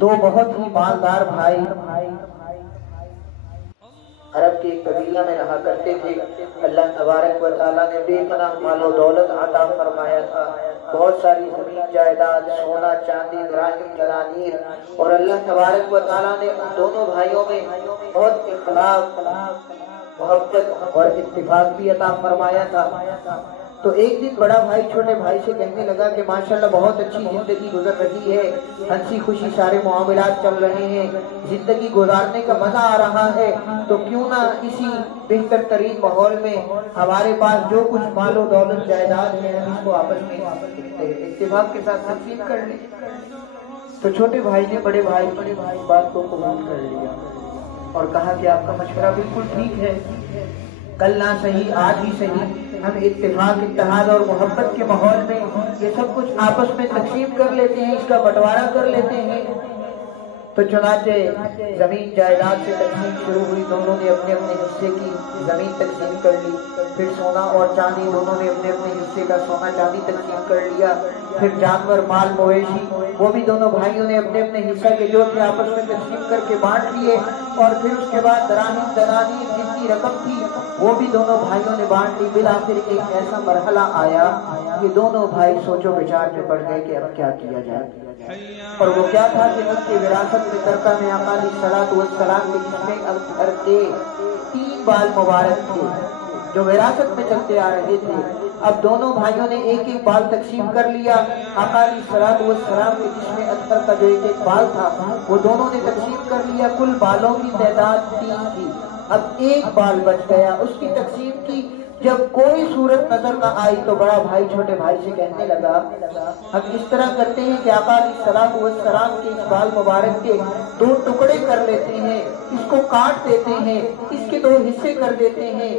دو بہت ہی مالدار بھائی عرب کے ایک قبیلہ میں رہا کرتے تھے۔ اللہ تبارک و تعالیٰ نے بے پناہ مال و دولت عطا فرمایا تھا، بہت ساری زمین جائیداد، سونا چاندی، دراہم دنانیر، اور اللہ تبارک و تعالیٰ نے ان دونوں بھائیوں میں بہت اخلاق، محبت اور اتفاق بھی عطا فرمایا تھا۔ تو ایک دن بڑا بھائی چھوٹے بھائی سے کہنے لگا کہ ماشاءاللہ بہت اچھی زندگی گزر رہی ہے، ہنسی خوشی سارے معاملات چل رہے ہیں، زندگی گزارنے کا مزہ آ رہا ہے، تو کیوں نہ اسی بہتر ترین ماحول میں ہمارے پاس جو کچھ مال و دولت جائیداد ہے ہم اس کو آپس میں اتفاق کے ساتھ تقسیم کر لیں۔ تو چھوٹے بھائی نے بڑے بھائی بات کو قبول کر لیا اور کہا کہ آپ کا مشورہ بالکل ٹھیک ہے، کل نہ صحیح آج ہی صحیح، ہم اتفاق اتحاد اور محبت کے ماحول میں یہ سب کچھ آپس میں تقسیم کر لیتے ہیں، اس کا بٹوارا کر لیتے ہیں۔ تو چنانچہ زمین جائیداد سے تقسیم شروع ہوئی، دونوں نے اپنے اپنے حصے کی زمین تقسیم کر لی، پھر سونا اور چاندی دونوں نے اپنے اپنے حصے کا سونا چاندی تقسیم کر لیا، پھر جانور مال مویشی وہ بھی دونوں بھائیوں نے اپنے اپنے حصہ کے جو تھے آپس میں تقسیم کر کے بانٹ لیے، اور پھر اس کے بعد دراہم دنانیر جن کی رقم تھی وہ بھی دونوں بھائیوں نے بانٹ لی۔ بالآخر ایک ایسا مرحلہ آیا کہ دونوں بھائی سوچو بچار میں پڑ گئے کہ اب کیا کیا جائے، اور وہ کیا تھا کہ ان کی وراثت میں ترکہ میں آقا علیہ الصلوۃ والسلام کے جس میں گھر کے 3 بال مبارک تھے جو وراثت میں چلتے آ رہے تھے۔ اب دونوں بھائیوں نے ایک ایک بال تقسیم کر لیا، آقا علیہ الصلوۃ والسلام کے جس میں اطہر کا جو ایک ایک بال تھا وہ دونوں نے تقسیم کر لیا، کل بالوں کی تعداد 3 تھی، اب ایک بال بچ گیا، اس کی تقسیم کی۔ جب کوئی صورت نظر نہ آئی تو بڑا بھائی چھوٹے بھائی سے کہنے لگا ہم اس طرح کرتے ہیں کہ آقا علیہ الصلوۃ والسلام کے اس بال مبارک کے 2 ٹکڑے کر لیتے ہیں، اس کو کاٹ دیتے ہیں، اس کے 2 حصے کر دیتے ہیں،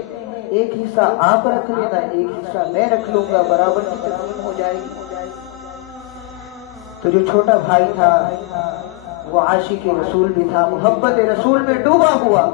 ایک حصہ آپ رکھ لینا، ایک حصہ میں رکھ لوں گا، برابر کی تقسیم ہو جائے گی۔ تو جو چھوٹا بھائی تھا وہ عاشق رسول بھی تھا، محبت رسول میں ڈوبا ہوا،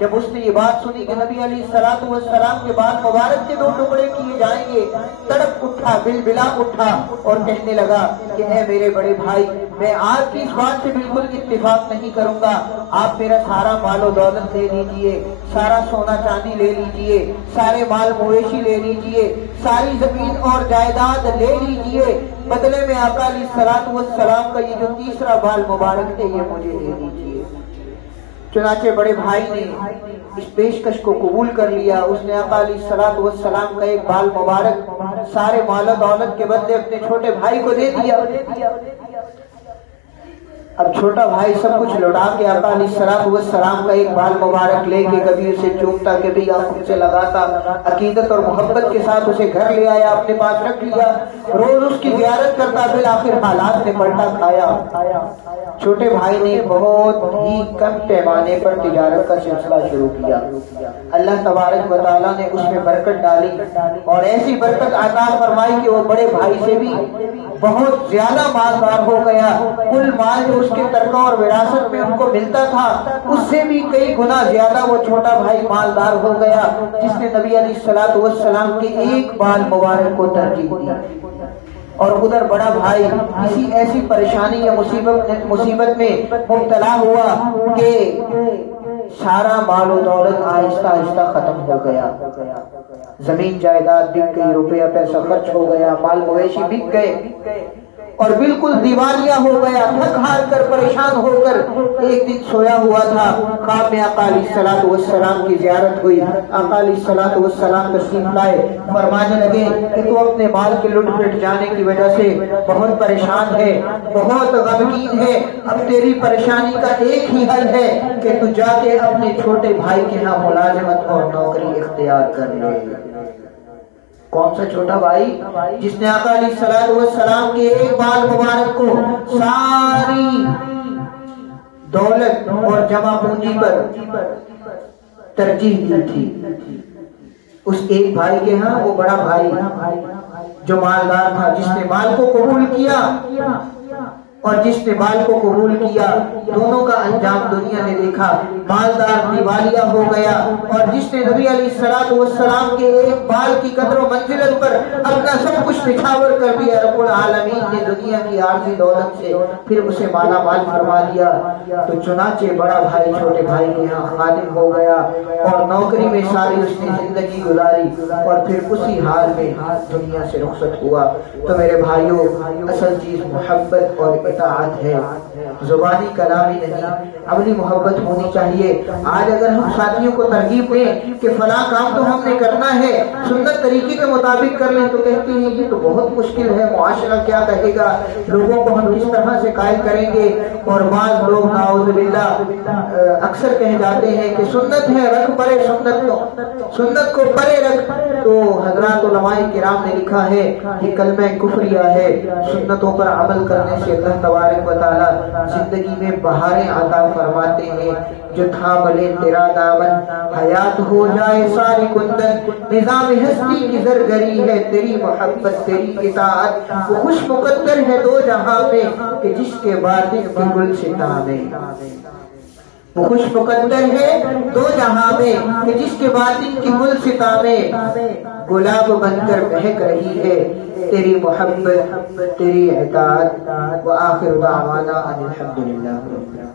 جب اس نے یہ بات سنی کہ نبی علیہ الصلوۃ والسلام کے بال مبارک کے 2 ٹکڑے کیے جائیں گے، تڑپ اٹھا، بلبلا اٹھا اور کہنے لگا کہ اے میرے بڑے بھائی، میں آپ کی اس بات سے بالکل اتفاق نہیں کروں گا، آپ میرا سارا مال و دولت لے لیجئے، سارا سونا چاندی لے لیجئے، سارے مال مویشی لے لیجئے، ساری زمین اور جائیداد لے لیجئے، بدلے میں آقا علیہ الصلوۃ والسلام کا یہ جو تیسرا بال مبارک ہے یہ مجھے دے دیجئے۔ چنانچہ بڑے بھائی نے اس پیشکش کو قبول کر لیا، اس نے آقا علیہ الصلوۃ والسلام کا ایک بال مبارک سارے مال و دولت کے بدلے اپنے چھوٹے بھائی کو دے دیا۔ اب چھوٹا بھائی سب کچھ لوٹا کے آقا علیہ الصلوۃ والسلام کا ایک بال مبارک لے کے کبھی اسے چومتا، کبھی آنکھوں سے لگاتا، عقیدت اور محبت کے ساتھ اسے گھر لے آیا، اپنے پاس رکھ لیا، روز اس کی زیارت کرتا، بالآخر حالات نے پلٹا کھایا۔ چھوٹے بھائی نے بہت ہی کم پیمانے پر تجارت کا سلسلہ شروع کیا، اللہ تبارک و تعالیٰ نے اس میں برکت ڈالی اور ایسی برکت عطا فرمائی کہ وہ بڑے بھائی سے بھی بہت زیادہ مالدار ہو گیا، کل مال جو اس کے ترکہ اور وراثت میں ان کو ملتا تھا اس سے بھی کئی گنا زیادہ وہ چھوٹا بھائی مالدار ہو گیا، جس نے نبی علیہ الصلوۃ والسلام کے ایک بال مبارک کو ترجیح دی۔ اور ادھر بڑا بھائی کسی ایسی پریشانی یا مصیبت میں مبتلا ہوا کہ سارا مال و دولت آہستہ آہستہ ختم ہو گیا، زمین جائیداد بک گئی، روپیہ پیسہ خرچ ہو گیا، مال مویشی بک گئے اور بالکل دیوالیہ ہو گیا، تھک ہار کر پریشان ہو کر ایک دن سویا ہوا تھا، خواب میں آقا علیہ الصلوۃ والسلام کی زیارت ہوئی، آقا علیہ الصلوۃ والسلام تشریف لائے، فرمانے لگے کہ تو اپنے مال کے لٹ پٹ جانے کی وجہ سے بہت پریشان ہے، بہت غمگین ہے، اب تیری پریشانی کا ایک ہی حل ہے کہ تو جا کے اپنے چھوٹے بھائی کے ہاں ملازمت اور نوکری اختیار کر لے۔ کون سا چھوٹا بھائی؟ جس نے آقا علیہ الصلوۃ والسلام کے ایک بال مبارک کو ساری دولت اور جمع پونجی پر ترجیح دی تھی۔ اس ایک بھائی کے ہاں وہ بڑا بھائی جو مالدار تھا، جس نے مال کو قبول کیا اور جس نے مال کو قبول کیا، دونوں کا انجام دنیا نے دیکھا، مالدار دیوالیہ ہو گیا، اور جس نے نبی علیہ الصلوۃ والسلام کے ایک بال کی قدر و منزلت پر اپنا سب کچھ کچھ نچھاور کر دیا رب العالمین نے دنیا کی عارضی دولت سے، پھر اسے مالا مال فرما دیا۔ تو چنانچہ بڑا بھائی چھوٹے بھائی کے یہاں خادم ہو گیا اور نوکری میں ساری اس نے زندگی گزاری، اور پھر اسی حال میں دنیا سے رخصت ہوا۔ تو میرے بھائیوں، اصل چیز محبت اور اطاعت ہے، زبانی کلامی نہیں، عملی محبت ہونی چاہیے۔ آج اگر ہم ساتھیوں کو ترغیب دیں کہ فلاں کام تو ہم نے کرنا ہے، سنت طریقے کے مطابق کر لیں، تو کہتے ہیں یہ تو بہت مشکل ہے، معاشرہ کیا کہے گا، لوگوں کو ہم کس طرح سے قائل کریں گے۔ اور بعض لوگ نعوذ باللہ اکثر کہہ جاتے ہیں کہ سنت ہے رکھ پڑے سنت کو پرے رکھ۔ تو حضرات علماء کرام نے لکھا ہے کہ کلمہ کفریہ ہے، سنتوں پر عمل کرنے سے اللہ تبارک و تعالی زندگی میں بہاریں عطا فرماتے ہیں۔ جو تھام لے تیرا دامن حیات ہو جائے ساری کندن، نظام ہستی کی زرگری ہے تیری محبت تیری اطاعت، وہ خوش مقدر ہے دو جہاں میں کہ جس کے باطن کی گل ستا میں، وہ خوش مقدر ہے دو جہاں میں کہ جس کے باطن کی گل ستا میں، گلاب بن کر مہک رہی ہے تیری محبت تیری اطاعت۔ وآخر دعوانا ان الحمدللہ۔